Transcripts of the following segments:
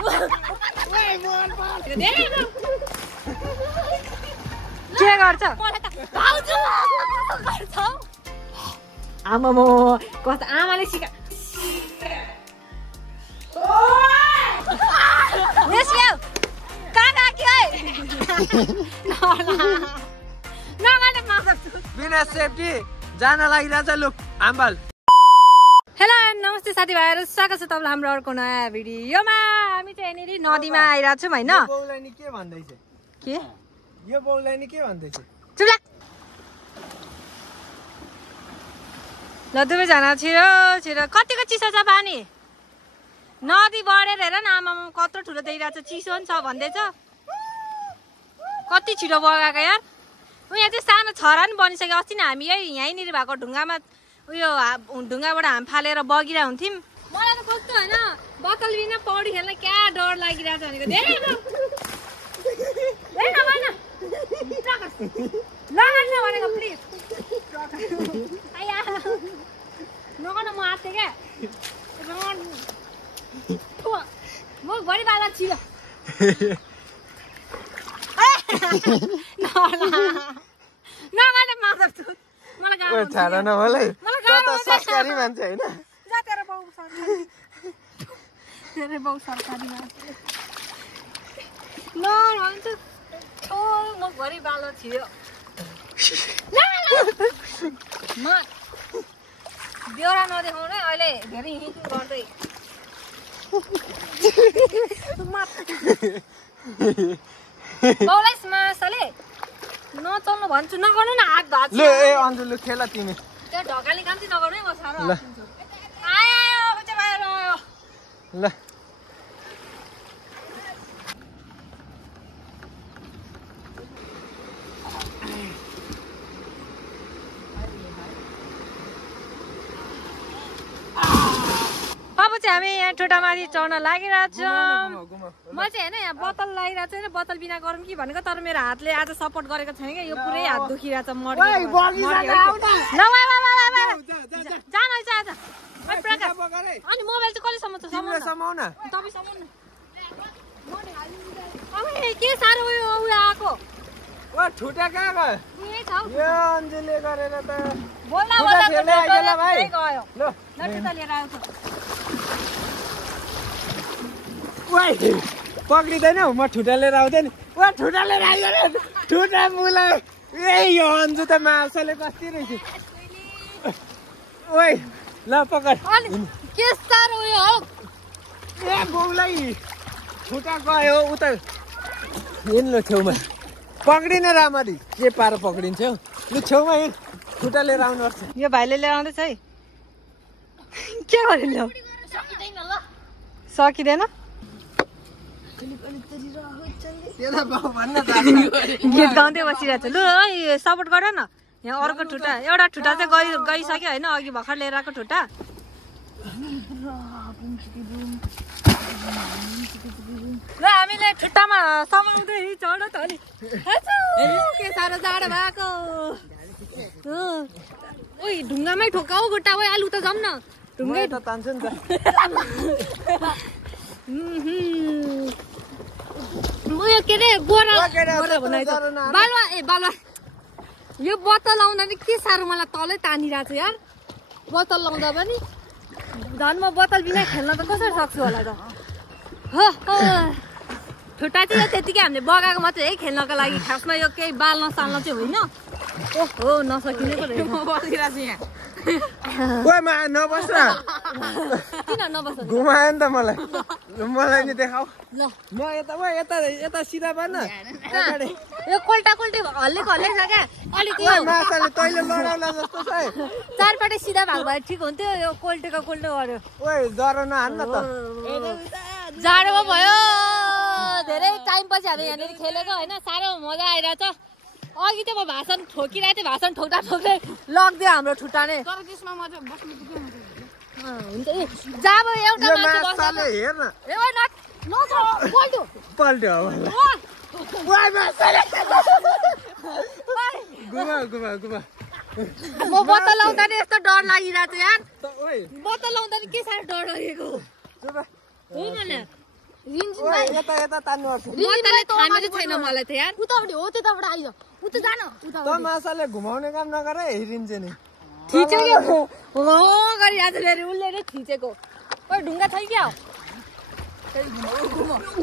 के गर्छ आमा म कस्तो आमाले सिका बिना सेफ्टी जान लागिरहेछ लु आम्बाल। हेलो नमस्ते साथीभाइहरू, स्वागत छ तपाईँलाई हाम्रो अर्को नयाँ भिडियोमा। हामी चाहिँ यहाँनिर नदीमा आइरहेको छौँ होइन। के भन्दैछ के यो बौलानी के भन्दैछ? चुप ल दुवैजना छिरो छिरो। कतिको चिसो छ पानी? नदी बढेर हेर न आमा कत्रो ठुलो देखिरहेको छ, चिसो नि छ भन्दैछ। कति छिटो बगाएको यार। यहाँ चाहिँ सानो छरा नि बनिसक्यो। अस्ति नै हामी यहीँनिर भएको ढुङ्गामा उयो ढुङ्गाबाट हाम फालेर बगिरहेको हुन्थ्यौँ। मलाई त कस्तो होइन बोतल बिना पौडी खेल्न क्या डर लागिरहेको छ भनेको। धेरै भनेको प्लिज नगर्न म आँट्थेँ क्या। म घरि बाजा छिलो नगर्ने माधव मलाई गाह्रो छाड न मलाई त सरकारी मान्छे हैन तेरो बाउ सरकारी तेरो बाउ सरकारी मान्छे न भन्छ ओ म घरि बालो थियो म बेहोरा नदेखाउनु है अहिले धेरै हिँड्नु गर्दै बाउलाई मासले नचल्नु भन्छु नगर्नु न हात भाँच्छ। ल ए अन्जु ल खेल तिमी त्यो ढकाली काम चाहिँ नगर्नु है म साह्रो हाल्छु। आयो बच्चा बाहिर आयो ल अब चाहिँ हामी यहाँ ठुटामाथि चढ्न लागिरहेको छौँ। म चाहिँ होइन यहाँ बोतल लागिरहेको छु होइन, बोतल बिना गरौँ कि भनेको, तर मेरो हातले आज सपोर्ट गरेको छैन क्या। यो पुरै हात दुखिरहेछ। अनि मोबाइल चाहिँ कहिलेसम्म छ? समाउन तपाईँ समाउनु के साह्रो उयो उयो आएको ओ ठुटा कहाँ गयो? यो अन्जुले गरेर त बोल्दा बोल्दा भाइ गयो ल नटुटा लिएर आउँछ। ओइ पक्रिदैन हौ, म ठुटा लिएर आउँदै नि। ओ ठुटा लिएर आइयो ठुटा मुला। ए यो अन्जु त मासले कस्ती रहेछ। ओइ ल पकड। अनि के साह्रो उयो हो ए बौलाई ठुटा गयो उता हिँड ल छेउमा पक्रिन रामरी। के पारो पक्रिन्छ हौ लु छेउमा हिँड ठुटा लिएर आउनुपर्छ। यो भाइले लिएर आउँदैछ है। के गरिन्छ सकिँदैन गीत गाउँदै बसिरहेको छ। लु है सपोर्ट गर न। यहाँ अर्को ठुटा एउटा ठुटा चाहिँ गइसक्यो होइन, अघि भर्खर लिएर आएको ठुटा। ल हामीले ठुट्टामा समाउँदै चढ त अलि के साह्रो जाडो भएको। ओइ ढुङ्गामै ठोकाऊ गोटा ओइ आलु त जाऊँ न ढुङ्गै त तान्छु नि त। उयो के अरे बोरा बालुवा ए बालुवा यो बोतल लाउँदा नि के साह्रो मलाई तलै तानिरहेको छ यार। बोतल लाउँदा पनि झन् म बोतल बिना खेल्न त कसरी सक्छु होला त। ठुटा चाहिँ त्यतिकै हामीले बगाएको मात्रै है खेल्नको लागि, खासमा यो केही बाल्न साल्न चाहिँ होइन। ओहो नसकिने पो रहेछ। म बसिरहेको छु यहाँ। ओइ मा नबस न। किन नबस? घुमायो नि त मलाई। मलाई नि देखाऊ। ल म यता ओ यता यता सिधा पार्न। यो कोल्टा कोल्टी हल्लेको हल्लै छ क्या। अलिक यो माछाले तैले लडाउला जस्तो छ है। चारपट्टि सिधा भएको भए ठिक हुन्थ्यो। यो कोल्टेको कोल्टो गर्यो। ओइ जरो नहान्न त। जाडोमा भयो धेरै टाइम पछि हामी यहाँनिर खेलेको होइन, साह्रो मजा आइरहेछ। अघि चाहिँ म भाषण ठोकिरहेको थिएँ, भाषण ठोक्दा ठोक्दै लगिदियो हाम्रो ठुटा नै। हुन्छ ए जाब एउटा माछाले हेर न ए ओइ पल्ट्यो पल्ट्यो होला। ओइ माछाले गुमा गुमा गुमा। म बोतल लाउँदा नि यस्तो डर लागिरहेको छ यार। ओइ बोतल लाउँदा नि के साह्रो डर लागेको सुबा हो। मलाई यता यता तान्नुपर्छ रिन्जिनलाई थामेको छैन मलाई त यार उताबाट हो त्यताबाट आइज उता जान त माछाले घुमाउने काम नगर है हिरिन्छ नि थिचेको हो गरिरहेको छ फेरि उसले नै थिचेको ओइ ढुङ्गा छ क्या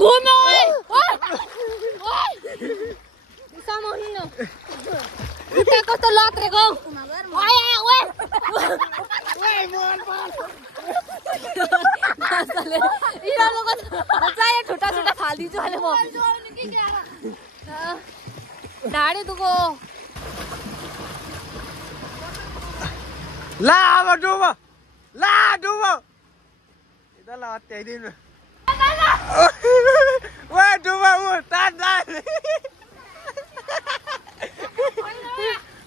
घुम ओइ समाउनु न उता कस्तो लत्रेको ओइ ओइ ओइ मोर पाल माछाले इरालोको चाहिँ ठुटा ठुटा फालिदिन्छु अहिले म ढाडे दुखो ला अब डुबो ला डुबो इतला हत्याइदिनु ओए डुबो उ तान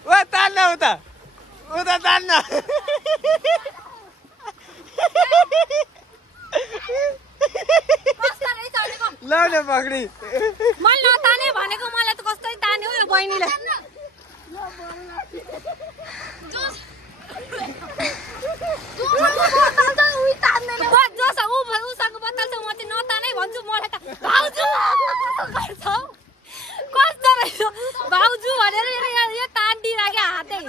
ओए तान उता उता तान लाउने पक्री मैले नताने भनेको मलाई त कस्तै तान्यो यो बहिनीले उसँग बत्तल छ म चाहिँ नतानै भन्छु मलाई त भाउजू कस्तो रहेछ भाउजू भनेर यो तानिदिइराख्यो हातै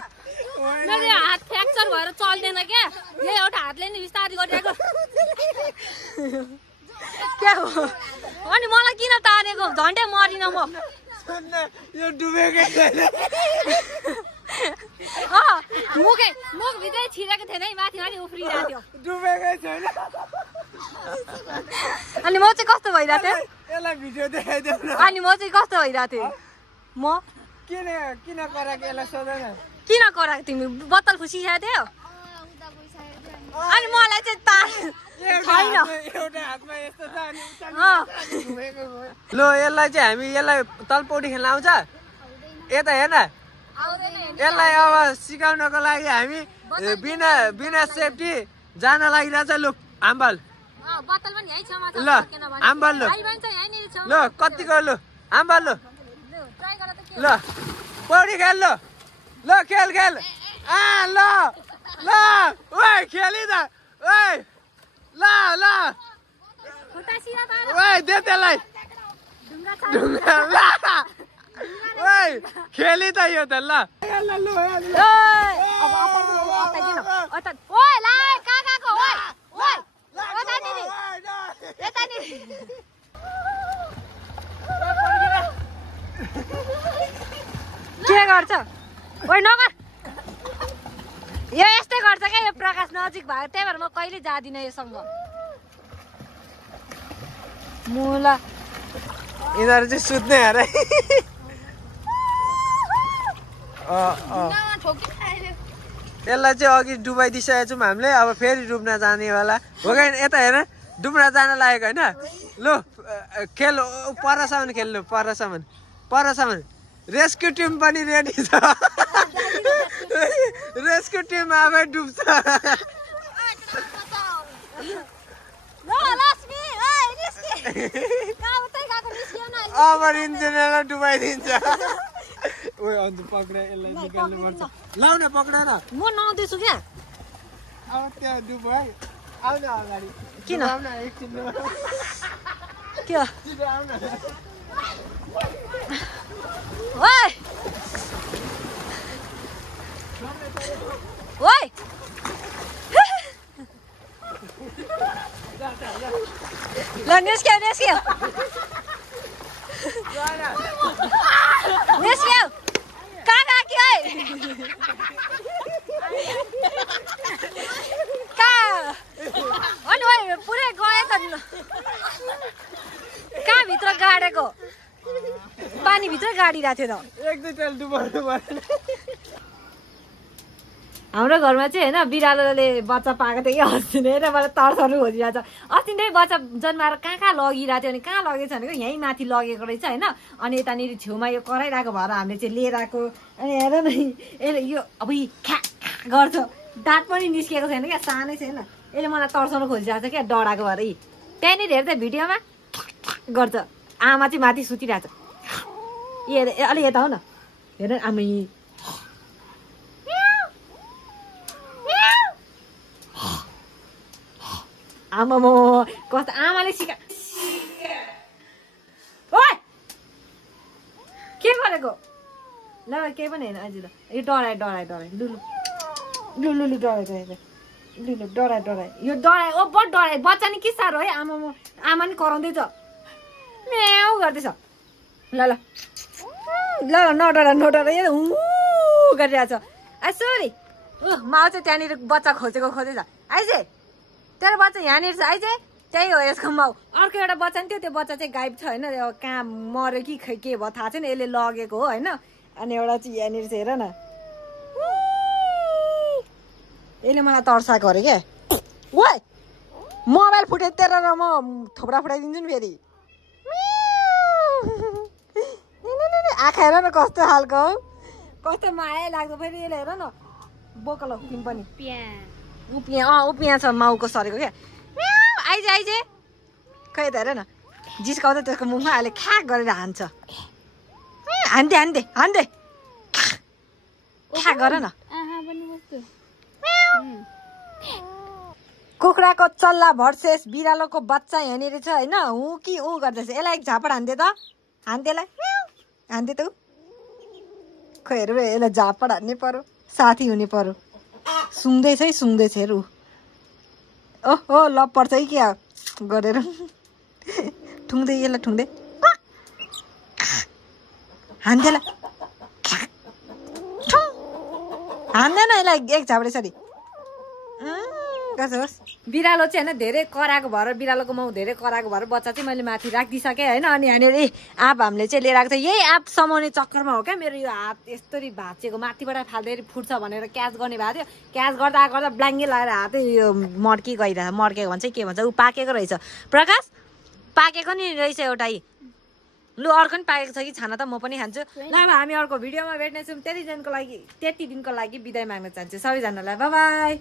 मेरो हात फ्र्याक्चर भएर चल्दैन क्या यही एउटा हातले नि बिस्तारै गरिरहेको क्या हो अनि मलाई किन तानेको झन्डै मरिन म यो डुबेकै छैन मुखभित्रै छिरेको थिएन है माथि माथि उफ्रिरहेको थियो डुबेकै छैन अनि म चाहिँ कस्तो भइरहेको थिएँ यसलाई भिडियो देखाइदेऊ न अनि म चाहिँ कस्तो भइरहेको थिएँ म किन कराएको यसलाई सोध न किन कराएको तिमी बत्तल फुसिसकेको थियो अनि मलाई चाहिँ छैन एउटा हातमा यस्तो छ अनि लो यसलाई चाहिँ हामी यसलाई तलपौडी खेल्न आउँछ यता हेर्न यसलाई अब सिकाउनको लागि हामी बिना सेफ्टी जान लागिरहेछ लु आम्बल बत्तल पनि यही छमा छ ल आम्बल लु ल कतिको लु आम्बल लु ल पौडी खेल ल ल खेल खेल ल ल ओइ खेली त ओइ ल ल ओइ दे त्यसलाई ढुङ्गा ल ओइ खेली त यो त ल के गर्छ ओइ नगर यो यस्तै गर्छ क्या यो प्रकाश नजिक भएको त्यही भएर म कहिले जाँदिनँ योसँग मुला यिनीहरू चाहिँ सुत्ने अरे यसलाई चाहिँ अघि डुबाइदिइसकेको छौँ हामीले अब फेरि डुब्न जानेवाला हो कि यता हेर डुब्न जान लागेको होइन लु खेल परसम्म खेल्नु परसम्म रेस्क्यु टिम पनि रेडी छ रेस्क्यु टिम आफै डुब्छ अब रिन्जेनलाई डुबाइदिन्छ ओइ अन्त पक्रा यसलाई निकाल्नु पर्छ लाउ न पक्रा न म नआउँदैछु क्या अब त्यहाँ डुब है आउ न अगाडि किन आउ न एकछिन के आउ न ओइ ओइ ल निस्क्यो निस्क्यो कहाँ राख्यो है कहाँ अनि ओइ पुरै गयो त कहाँ भित्र गाडेको पानी भित्र गाडिरहेको थियो त एक दुईटाले डुबाउनु परेन हाम्रो घरमा चाहिँ होइन बिरालोले बच्चा पाएको थियो कि अस्ति नै र मलाई तर्साउनु खोजिरहेको छ अस्ति नै बच्चा जन्माएर कहाँ लगिरहेको थियो अनि कहाँ लगेछ भनेको यहीँ माथि लगेको रहेछ होइन अनि यतानिर छेउमा यो कराइरहेको भएर हामीले चाहिँ लिएर आएको अनि हेर न यो अब ख्या गर्छ दाँत पनि निस्किएको छैन क्या सानै छैन यसले मलाई तर्साउनु खोजिरहेको छ क्या डराएको भएर त्यहाँनिर हेर्छ भिडियोमा गर्छ आमा चाहिँ माथि सुतिरहेको छ अलि यता हो न हेर आमै आमा कस्तो आमाले सिका ओइ के गरेको ल केही पनि होइन अझै त यो डराए लुलु डराए यो डराए ओ बहुत डराए बच्चा नि के साह्रो है आमा नि कराउँदैछ म्याउ गर्दैछ ल नडरा यो गरिरहेछ सरी माउ चाहिँ त्यहाँनिर बच्चा खोजेको छ आइजे तेरो बच्चा यहाँनिर छ आइजे त्यही हो यसको माउ अर्को एउटा बच्चा नि थियो त्यो बच्चा चाहिँ गायब छ होइन कहाँ मऱ्यो कि खै के भयो थाहा छैन यसले लगेको हो होइन अनि एउटा चाहिँ यहाँनिर चाहिँ हेर न यसले मलाई तर्साएको अरे क्या ओइ मोबाइल फुटे तेरो र म थोप्रा फुटाइदिन्छु नि फेरि आँखा हेर न कस्तो खालको हौ कस्तो माया लाग्दो फेरि यसले हेर न बोकल तिमी पनि उपिया छ माउको सरेको क्या आइजे खै त हेर न जिस्काउँदा त्यसको मुखमा अहिले ख्याक गरेर हान्छ हान्दे ख्याक गर न कुखुराको चल्ला भर्सेस बिरालोको बच्चा यहाँनिर छ होइन ऊ कि ऊ गर्दैछ यसलाई एक झापड हान्दे त हान्दे त खै हेर यसलाई झापड हान्नै पर्यो साथी हुने पर्यो सुँग्दैछ हेर ओहो ल पर्छ है क्या गरेर ठुङ्दै यसलाई ठुङ्दै हान्देला हान्दैन यसलाई एक झापड यसरी बिरालो चाहिँ होइन धेरै कराएको भएर बिरालोको माउ धेरै कराएको भएर बच्चा चाहिँ मैले माथि राखिदिइसकेँ होइन अनि यहाँनिर आँप हामीले चाहिँ लिएर आएको छ यही आँप समाउने चक्करमा हो क्या मेरो यो हात यस्तरी भाँचिएको माथिबाट फाल्दाखेरि फुट्छ भनेर क्याच गर्ने भएको थियो क्याच गर्दा ब्ल्याङ्गे लगाएर हातै यो मर्केको भन्छ के भन्छ ऊ पाकेको रहेछ प्रकाश पाकेको नि रहेछ एउटा लु अर्को नि पाकेको छ कि छाना त म पनि खान्छु ल अब हामी अर्को भिडियोमा भेट्नेछौँ त्यति दिनको लागि बिदाय माग्न चाहन्छु सबैजनालाई बाई